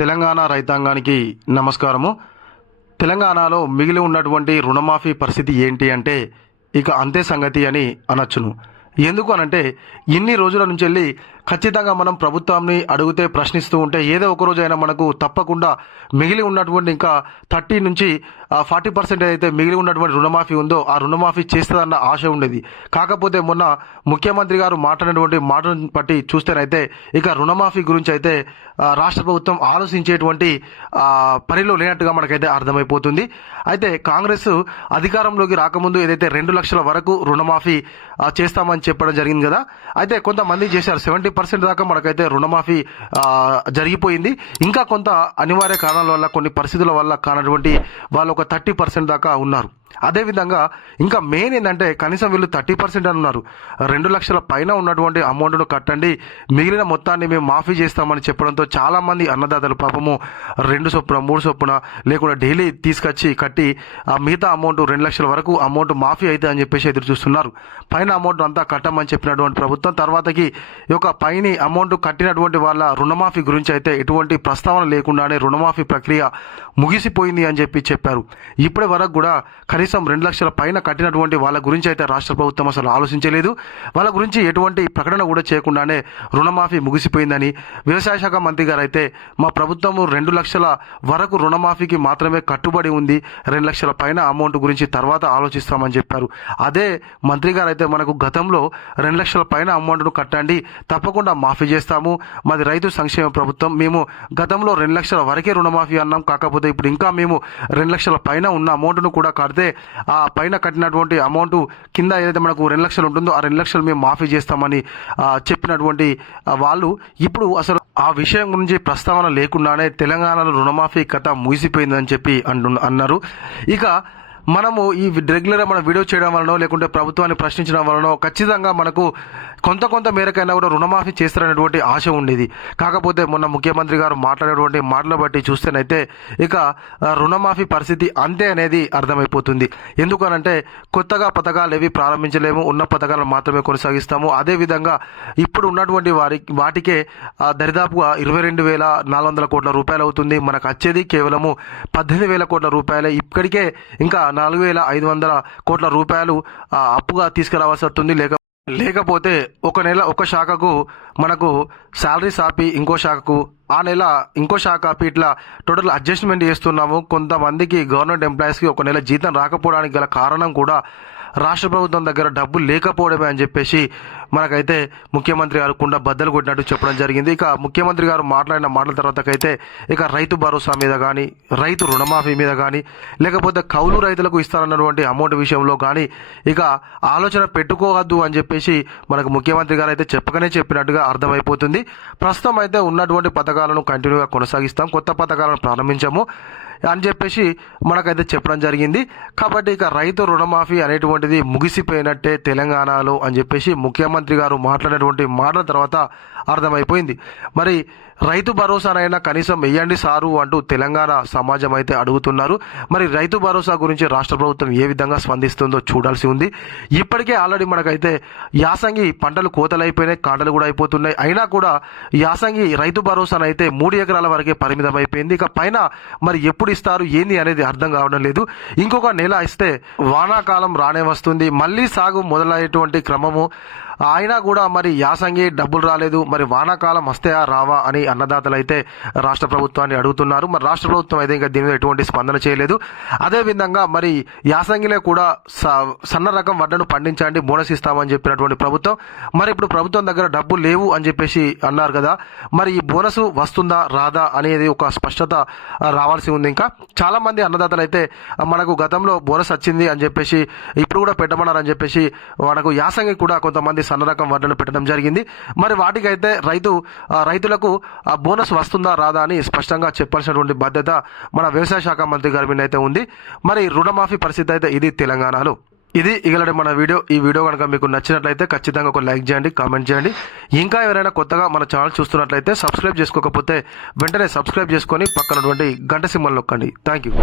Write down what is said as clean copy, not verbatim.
తెలంగాణ రైతాంగానికి నమస్కారము. తెలంగాణలో మిగిలి ఉన్నటువంటి రుణమాఫీ పరిస్థితి ఏంటి అంటే ఇక అంతే సంగతి అని అనొచ్చును. ఎందుకు అనంటే ఇన్ని రోజుల నుంచి వెళ్ళి ఖచ్చితంగా మనం ప్రభుత్వాన్ని అడిగితే ప్రశ్నిస్తూ ఉంటే ఏదో ఒక రోజైనా మనకు తప్పకుండా మిగిలి ఉన్నటువంటి ఇంకా 30 నుంచి 40% ఏదైతే మిగిలి ఉన్నటువంటి రుణమాఫీ ఉందో ఆ రుణమాఫీ చేస్తుందన్న ఆశ ఉండేది. కాకపోతే మొన్న ముఖ్యమంత్రి గారు మాట్లాడినటువంటి మాటను బట్టి చూస్తేనైతే ఇక రుణమాఫీ గురించి అయితే రాష్ట్ర ప్రభుత్వం ఆలోచించేటువంటి పనిలో లేనట్టుగా మనకైతే అర్థమైపోతుంది. అయితే కాంగ్రెస్ అధికారంలోకి రాకముందు ఏదైతే 2 లక్షల వరకు రుణమాఫీ చేస్తామని చెప్పడం జరిగింది కదా. అయితే కొంతమంది చేశారు, 70% దాకా మనకైతే రుణమాఫీ జరిగిపోయింది. ఇంకా కొంత అనివార్య కారణాల వల్ల కొన్ని పరిస్థితుల వల్ల కానటువంటి వాళ్ళు ఒక 30% దాకా ఉన్నారు. అదేవిధంగా ఇంకా మెయిన్ ఏంటంటే కనీసం వీళ్ళు 30% అని ఉన్నారు. 2 లక్షల పైన ఉన్నటువంటి అమౌంట్ను కట్టండి, మిగిలిన మొత్తాన్ని మేము మాఫీ చేస్తామని చెప్పడంతో చాలామంది అన్నదాతలు పాపము 2 చొప్పున 3 చొప్పున లేకుండా డైలీ తీసుకొచ్చి కట్టి ఆ మిగతా అమౌంట్ 2 లక్షల వరకు అమౌంట్ మాఫీ అయితే అని చెప్పేసి ఎదురు చూస్తున్నారు. పైన అమౌంట్ అంతా కట్టమని చెప్పినటువంటి ప్రభుత్వం తర్వాతకి ఈ యొక్క పైన అమౌంట్ కట్టినటువంటి వాళ్ళ రుణమాఫీ గురించి అయితే ఎటువంటి ప్రస్తావన లేకుండానే రుణమాఫీ ప్రక్రియ ముగిసిపోయింది అని చెప్పారు. ఇప్పటి వరకు కూడా కనీసం 2 లక్షల పైన కట్టినటువంటి వాళ్ళ గురించి అయితే రాష్ట్ర ప్రభుత్వం అసలు ఆలోచించలేదు. వాళ్ళ గురించి ఎటువంటి ప్రకటన కూడా చేయకుండానే రుణమాఫీ ముగిసిపోయిందని వ్యవసాయ శాఖ మంత్రి గారు అయితే మా ప్రభుత్వం 2 లక్షల వరకు రుణమాఫీకి మాత్రమే కట్టుబడి ఉంది, 2 లక్షల పైన అమౌంట్ గురించి తర్వాత ఆలోచిస్తామని చెప్పారు. అదే మంత్రి గారు అయితే మనకు గతంలో 2 లక్షల పైన అమౌంట్ను కట్టండి, తప్పకుండా మాఫీ చేస్తాము, మాది రైతు సంక్షేమ ప్రభుత్వం, మేము గతంలో 2 లక్షల వరకే రుణమాఫీ అన్నాం, కాకపోతే ఇప్పుడు ఇంకా మేము 2 లక్షల పైన ఉన్న అమౌంట్ను కూడా కడితే ఆ పైన కట్టినటువంటి అమౌంట్ కింద ఏదైతే మనకు 2 లక్షలు ఉంటుందో ఆ 2 లక్షలు మేము మాఫీ చేస్తామని చెప్పినటువంటి వాళ్ళు ఇప్పుడు అసలు ఆ విషయం గురించి ప్రస్తావన లేకుండానే తెలంగాణలో రుణమాఫీ కథ ముగిసిపోయిందని చెప్పి అన్నారు. ఇక మనము ఈ రెగ్యులర్గా మన వీడియో చేయడం వలనో లేకుంటే ప్రభుత్వాన్ని ప్రశ్నించడం వలనో ఖచ్చితంగా మనకు కొంత మేరకైనా కూడా రుణమాఫీ చేస్తారనేటువంటి ఆశ ఉండేది. కాకపోతే మొన్న ముఖ్యమంత్రి గారు మాట్లాడేటువంటి మాటలు బట్టి చూస్తేనైతే ఇక రుణమాఫీ పరిస్థితి అంతే అనేది అర్థమైపోతుంది. ఎందుకనంటే కొత్తగా పథకాలు ఏవి ప్రారంభించలేము, ఉన్న పథకాలను మాత్రమే కొనసాగిస్తాము. అదేవిధంగా ఇప్పుడు ఉన్నటువంటి వాటికే దరిదాపుగా 22,400 కోట్ల రూపాయలు అవుతుంది. మనకు వచ్చేది కేవలము 18,000 కోట్ల రూపాయలే. ఇక్కడికే ఇంకా 4,500 కోట్ల రూపాయలు అప్పుగా తీసుకురావాల్సి వస్తుంది. లేకపోతే ఒక నెల ఒక శాఖకు మనకు శాలరీస్ ఆపి ఇంకో శాఖకు, ఆ నెల ఇంకో శాఖ ఆపి ఇట్లా టోటల్ అడ్జస్ట్మెంట్ చేస్తున్నాము. కొంతమందికి గవర్నమెంట్ ఎంప్లాయీస్కి ఒక నెల జీతం రాకపోవడానికి గల కారణం కూడా రాష్ట్ర ప్రభుత్వం దగ్గర డబ్బులు లేకపోవడమే అని చెప్పేసి మనకైతే ముఖ్యమంత్రి గారు కుండ బద్దలు కొట్టినట్టు చెప్పడం జరిగింది. ఇక ముఖ్యమంత్రి గారు మాట్లాడిన మాటల తర్వాతకైతే ఇక రైతు భరోసా మీద కానీ, రైతు రుణమాఫీ మీద కానీ, లేకపోతే కౌలు రైతులకు ఇస్తారన్నటువంటి అమౌంట్ విషయంలో కానీ ఇక ఆలోచన పెట్టుకోవద్దు అని చెప్పేసి మనకు ముఖ్యమంత్రి గారు అయితే చెప్పినట్టుగా అర్థమైపోతుంది. ప్రస్తుతం అయితే ఉన్నటువంటి పథకాలను కంటిన్యూగా కొనసాగిస్తాం, కొత్త పథకాలను ప్రారంభించాము అని చెప్పేసి మనకైతే చెప్పడం జరిగింది. కాబట్టి ఇక రైతు రుణమాఫీ అనేటువంటిది ముగిసిపోయినట్టే తెలంగాణలో అని చెప్పేసి ముఖ్యమంత్రి గారు మాట్లాడినటువంటి మాటల తర్వాత అర్థమైపోయింది. మరి రైతు భరోసానైనా కనీసం వెయ్యండి సారు అంటూ తెలంగాణ సమాజం అయితే అడుగుతున్నారు. మరి రైతు భరోసా గురించి రాష్ట్ర ప్రభుత్వం ఏ విధంగా స్పందిస్తుందో చూడాల్సి ఉంది. ఇప్పటికే ఆల్రెడీ మనకైతే యాసంగి పంటలు కోతలైపోయినాయి, కాంటలు కూడా అయిపోతున్నాయి. అయినా కూడా యాసంగి రైతు భరోసానైతే 3 ఎకరాల వరకే పరిమితం అయిపోయింది. ఇక పైన మరి ఎప్పుడు ఇస్తారు ఏంది అనేది అర్థం కావడం లేదు. ఇంకొక నెల ఇస్తే వానాకాలం రానే వస్తుంది, మళ్ళీ సాగు మొదలయ్యేటువంటి క్రమము. అయినా కూడా మరి యాసంగి డబ్బులు రాలేదు, మరి వానాకాలం వస్తాయా రావా అని అన్నదాతలు అయితే రాష్ట్ర ప్రభుత్వాన్ని అడుగుతున్నారు. మరి రాష్ట్ర ప్రభుత్వం అయితే ఇంకా దీని మీద ఎటువంటి స్పందన చేయలేదు. అదేవిధంగా మరి యాసంగిలో కూడా సన్న రకం వడ్లను పండించండి, బోనస్ ఇస్తామని చెప్పినటువంటి ప్రభుత్వం మరి ఇప్పుడు ప్రభుత్వం దగ్గర డబ్బులు లేవు అని చెప్పేసి అన్నారు కదా. మరి ఈ బోనస్ వస్తుందా రాదా అనేది ఒక స్పష్టత రావాల్సి ఉంది. ఇంకా చాలా మంది అన్నదాతలు అయితే మనకు గతంలో బోనస్ వచ్చింది అని చెప్పేసి ఇప్పుడు కూడా పెట్టమన్నారు అని చెప్పేసి మనకు యాసంగి కూడా కొంతమంది సన్న రకం వడ్లను పెట్టడం జరిగింది. మరి వాటికైతే రైతులకు బోనస్ వస్తుందా రాదా అని స్పష్టంగా చెప్పాల్సినటువంటి బాధ్యత మన వ్యవసాయ శాఖ మంత్రి గారి మీద అయితే ఉంది. మరి రుణమాఫీ పరిస్థితి అయితే ఇది తెలంగాణలో. ఇది ఇగలటి మన వీడియో. ఈ వీడియో కనుక మీకు నచ్చినట్లయితే ఖచ్చితంగా ఒక లైక్ చేయండి, కామెంట్ చేయండి. ఇంకా ఎవరైనా కొత్తగా మన ఛానల్ చూస్తున్నట్లయితే సబ్స్క్రైబ్ చేసుకోకపోతే వెంటనే సబ్స్క్రైబ్ చేసుకొని పక్కనటువంటి గంట సింబల్ నొక్కండి. Thank you.